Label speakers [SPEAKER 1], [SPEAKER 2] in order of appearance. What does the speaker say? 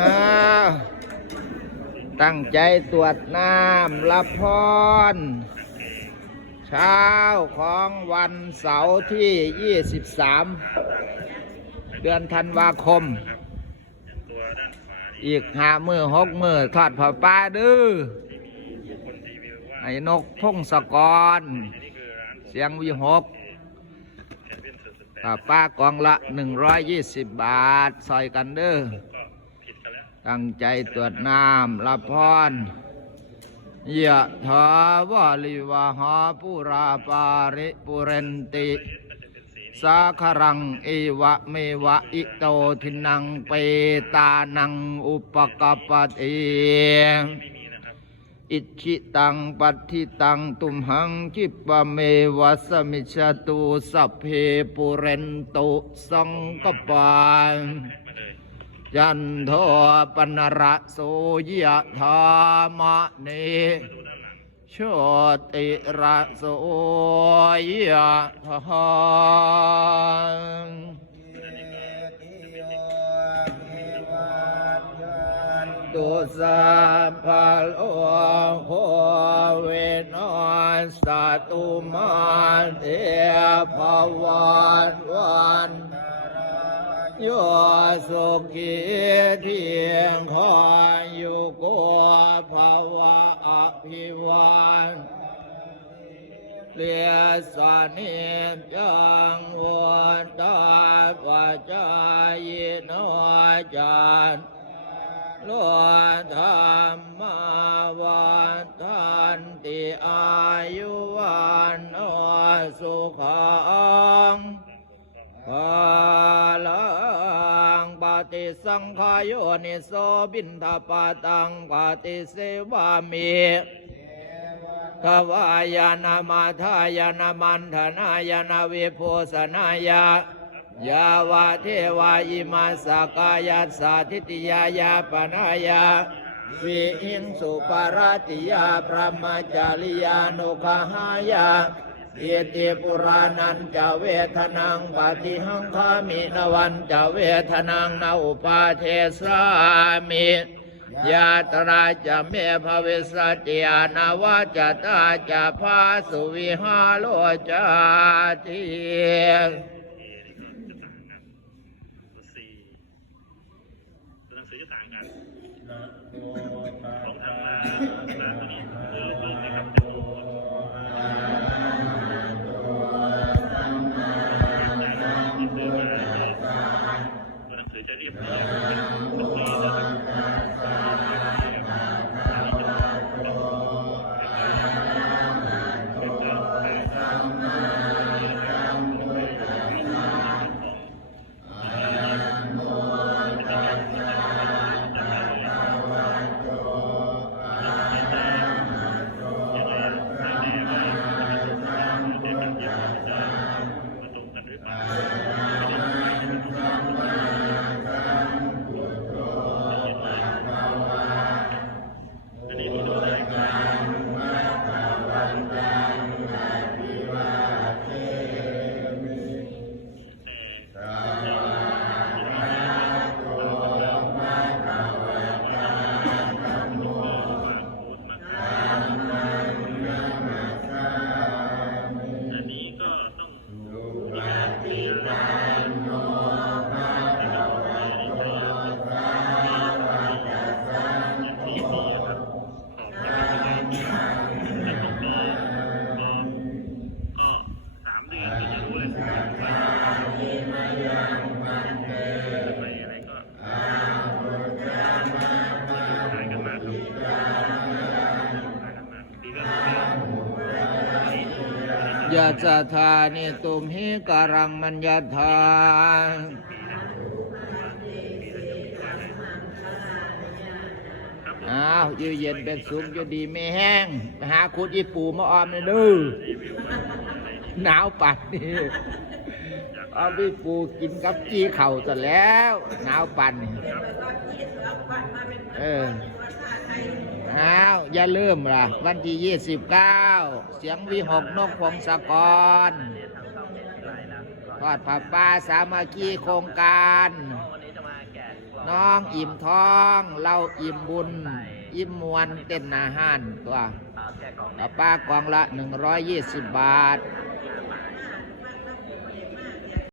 [SPEAKER 1] อ้าวตั้งใจตรวจน้ำรับพร เช้าของวันเสาร์ที่ 23 เดือนธันวาคม อีกหามือหกมือทอดผ้าป่าดื้อไอ้นกพงศกร เสียงวิหก ป่ากองละ 120 บาทซอยกันเด้อตั้งใจตรวจน้ำรับพรยะถาวาลิวหาปุราปาริปุเรนติ สาครังเอวะเมวะอิโตทินังเปตานังอุปกปปติ อิชิตังปัตถิตังตุมหังคิปะเมวะสมิชตุสัพเพปุเรนตุสังกปานยันโทปนระโสยะธามะเนโชติระโสยะทา ตุสาภาโลโคเวนอนสัตุมาเทภวันวันโยสุขีเทียงคอยอยู่กัวภาวะอภิวันเลียสานิจังวันตาปัจจายโนจัน โลธรรมวันทันติอายุวันโอสุขังกาลังปฏิสังขายโยนิโสบินทปาตังปฏิเสวามิทวายานามาทายานามันธนายานาวิโพสนายา ยาวาเทวาอิมาสกายัสสาทิติยายาปนายาวิหิงสุปาราติยาพระมจาริยานุขหายาอิติปุรานันจะเวทนังปฏิหังคามินวันจะเวทนังนาอุปาเทสามิยาตราจะเมภเวสติยานาวาจะตาจะพาสุวิหาโลจาติ
[SPEAKER 2] ตัวหนังสือต่างกันของธรรมะนะตัวนี้ตัวตัวนี้กับ ยะจะ
[SPEAKER 1] ธานิตุมหิการังมัญญาธาอ้าวอยู่เย็นเป็นสุขอยู่ดีไม่แห้ง หาคุดอีปูมาออมเลยเดูหนาวปัดนี่ เอาพี่ปูกินกับจีเข่าซะแล้วหนาวปันนี่เอออ้าวอย่าลืมล่ะ วันที่ยี่สิบเก้าเสียงวีหกนกพงศกรพอดผ้าป่าสามัคคีโครงการ
[SPEAKER 2] น้อง
[SPEAKER 1] อิ่มท้อง เราอิ่มบุญ อิ่มมวนเต้นอาหารตัว
[SPEAKER 2] อ่ากะกล่อง
[SPEAKER 1] ผ้าป่ากล่องละ120บบาท